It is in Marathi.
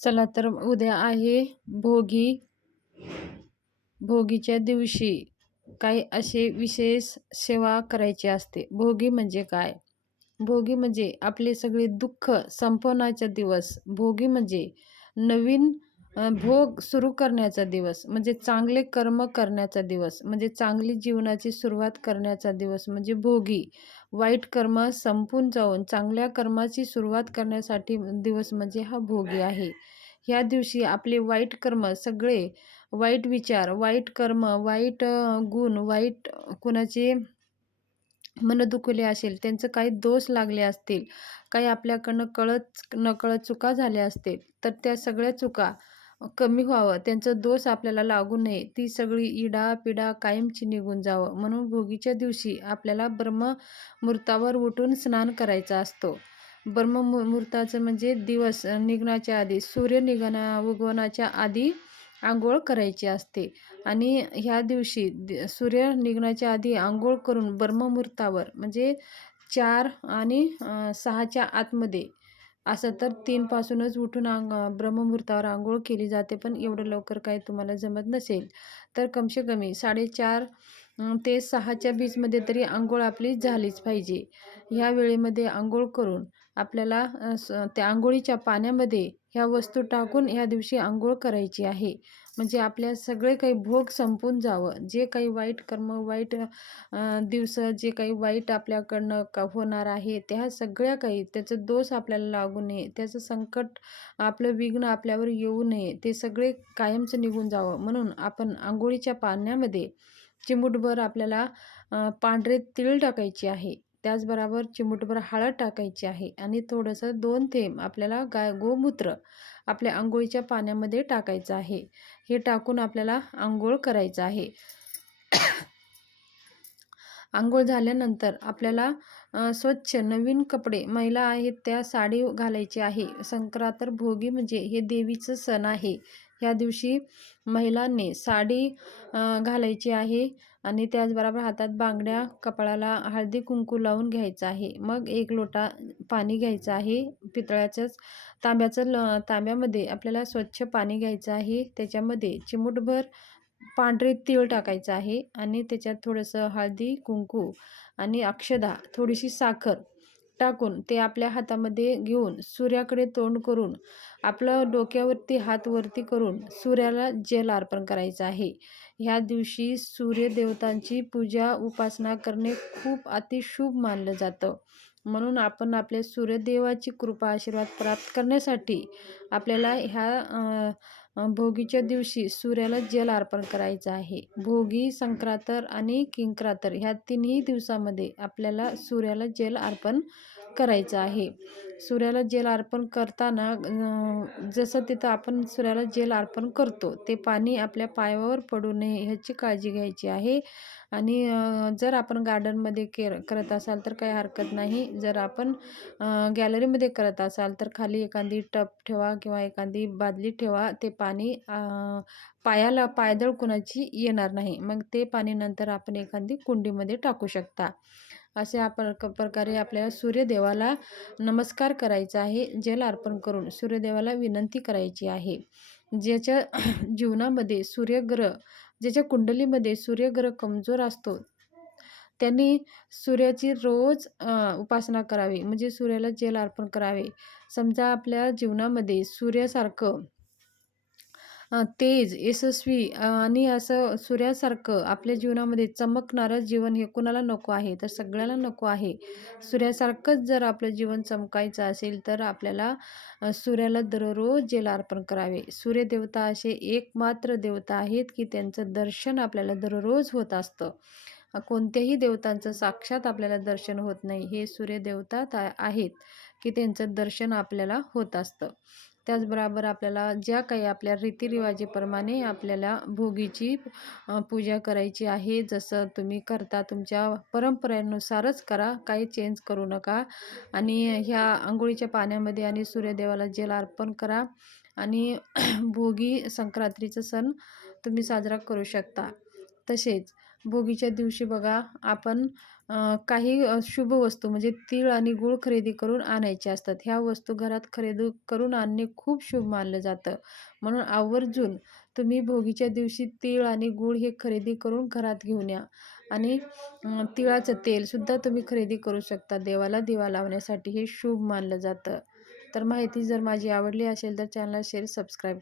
चला तर उद्या आहे भोगी. भोगीच्या दिवशी काही असे विशेष सेवा करायची असते. भोगी म्हणजे काय? भोगी म्हणजे आपले सगळे दुःख संपवण्याचा दिवस. भोगी म्हणजे नवीन भोग सुरू करण्याचा दिवस, म्हणजे चांगले कर्म करण्याचा दिवस, म्हणजे चांगली जीवनाची सुरुवात करण्याचा दिवस म्हणजे भोगी. वाईट कर्म संपून जाऊन चांगल्या कर्माची सुरुवात करण्यासाठी दिवस म्हणजे हा भोगी आहे. ह्या दिवशी आपले वाईट कर्म सगळे, वाईट विचार, वाईट कर्म, वाईट गुण, वाईट कुणाचे मन दुखले असेल, त्यांचं काही दोष लागले असतील, काही आपल्याकडनं कळत नकळत चुका झाल्या असतील, तर त्या सगळ्या चुका कमी व्हावं, त्यांचं दोष आपल्याला लागू नये, ती सगळी इडा-पिडा कायमची निघून जावं, म्हणून भोगीच्या दिवशी आपल्याला ब्रह्ममुहूर्तावर उठून स्नान करायचा असतो. ब्रह्ममुहूर्ताचं म्हणजे दिवस निघण्याच्या आधी, सूर्य उगवण्याच्या आधी अंघोळ करायची असते. आणि ह्या दिवशी सूर्य निघण्याच्या आधी अंघोळ करून ब्रह्ममुहूर्तावर म्हणजे 4 आणि 6च्या आतमध्ये, असं तर 3 पासूनच उठून ब्रह्ममुहूर्तावर अंघोळ केली जाते. पण एवढं लवकर काही तुम्हाला जमत नसेल तर कमसे कमी 4:30 ते 6च्या बीचमध्ये तरी अंघोळ आपली झालीच पाहिजे. ह्या वेळेमध्ये अंघोळ करून आपल्याला त्या अंघोळीच्या पाण्यामध्ये ह्या वस्तू टाकून ह्या दिवशी अंघोळ करायची आहे. म्हणजे आपल्या सगळे काही भोग संपून जावं. जे काही वाईट कर्म, वाईट दिवस, जे काही वाईट आपल्याकडनं होणार आहे, त्या सगळ्या काही त्याचं दोष आपल्याला लागू नये, त्याचं संकट, आपलं विघ्न आपल्यावर येऊ नये, ते सगळे कायमचं निघून जावं म्हणून आपण अंघोळीच्या पाण्यामध्ये चिमूटभर आपल्याला पांढरे तीळ टाकायचे आहे. त्याचबरोबर चिमूटभर हळद टाकायची आहे आणि थोडंसं 2 थेंब आपल्याला गोमूत्र आपल्या अंघोळीच्या पाण्यामध्ये टाकायचं आहे. हे टाकून आपल्याला अंघोळ करायचं आहे. अंघोळ झाल्यानंतर आपल्याला स्वच्छ नवीन कपडे, महिला आहेत त्या साडी घालायची आहे. संक्रांत भोगी म्हणजे हे देवीचं सण आहे. ह्या दिवशी महिलांनी साडी घालायची आहे आणि त्याचबरोबर हातात बांगड्या, कपाळाला हळदी कुंकू लावून घ्यायचं आहे. मग 1 लोटा पाणी घ्यायचं आहे. पितळ्याचंच तांब्यामध्ये आपल्याला स्वच्छ पाणी घ्यायचं आहे. त्याच्यामध्ये चिमूटभर पांढरे तीळ टाकायचं आहे आणि त्याच्यात थोडंसं हळदी, कुंकू आणि अक्षदा, थोडीशी साखर टाकून ते आपल्या हातामध्ये घेऊन सूर्याकडे तोंड करून आपलं डोक्यावरती हात वरती करून सूर्याला जल अर्पण करायचं आहे. ह्या दिवशी सूर्यदेवतांची पूजा, उपासना करणे खूप अतिशुभ मानलं जातं. म्हणून आपण आपल्या सूर्यदेवाची कृपा, आशीर्वाद प्राप्त करण्यासाठी आपल्याला ह्या भोगीच्या दिवशी सूर्याला जल अर्पण करायचं आहे. भोगी, संक्रांत आणि किंक्रांत ह्या तिन्ही दिवसामध्ये आपल्याला सूर्याला जल अर्पण करायचं आहे. सूर्याला जल अर्पण करताना जसं तिथं आपण सूर्याला जल अर्पण करतो, ते पाणी आपल्या पायावर पडू नये ह्याची काळजी घ्यायची आहे. आणि जर आपण गार्डनमध्ये करत असाल तर काही हरकत नाही. जर आपण गॅलरीमध्ये करत असाल तर खाली एखादी टब ठेवा किंवा एखादी बादली ठेवा. ते पाणी पायाला पायदळ कुणाची येणार नाही. मग ते पाणी नंतर आपण एखादी कुंडीमध्ये टाकू शकता. अशा प्रकारे आपल्याला सूर्यदेवाला नमस्कार करायचा आहे. जल अर्पण करून सूर्यदेवाला विनंती करायची आहे. ज्याच्या जीवनामध्ये सूर्यग्रह, ज्याच्या कुंडलीमध्ये सूर्यग्रह कमजोर असतो, त्यांनी सूर्याची रोज उपासना करावी, म्हणजे सूर्याला जल अर्पण करावे. समजा आपल्या जीवनामध्ये सूर्यासारखं तेज, यशस्वी आणि असं सूर्यासारखं आपल्या जीवनामध्ये चमकणारं जीवन हे कुणाला नको आहे? तर सगळ्याला नको आहे. सूर्यासारखंच जर आपलं जीवन चमकायचं असेल तर आपल्याला सूर्याला दररोज जल अर्पण करावे. सूर्यदेवता असे एकमात्र देवता आहेत की त्यांचं दर्शन आपल्याला दररोज होत असतं. कोणत्याही देवतांचं साक्षात आपल्याला दर्शन होत नाही. हे सूर्यदेवता आहेत की त्यांचं दर्शन आपल्याला होत असतं. त्याचबरोबर आपल्याला ज्या काही आपल्या रीतिरिवाजेप्रमाणे आपल्याला भोगीची पूजा करायची आहे. जसं तुम्ही करता तुमच्या परंपरेनुसारच करा, काही चेंज करू नका. आणि ह्या अंघोळीच्या पाण्यामध्ये आणि सूर्यदेवाला जल अर्पण करा आणि भोगी संक्रांतीचा सण तुम्ही साजरा करू शकता. तसेच भोगीच्या दिवशी बघा आपण काही शुभ वस्तू म्हणजे तीळ आणि गूळ खरेदी करून आणायचे असतात. ह्या वस्तू घरात खरेदी करून आणणे खूप शुभ मानलं जातं. म्हणून आवर्जून तुम्ही भोगीच्या दिवशी तीळ आणि गूळ हे खरेदी करून घरात घेऊन या. आणि तिळाचं तेलसुद्धा तुम्ही खरेदी करू शकता. देवाला दिवा लावण्यासाठी हे शुभ मानलं जातं. तर माहिती जर माझी आवडली असेल तर चॅनलला शेअर, सबस्क्राईब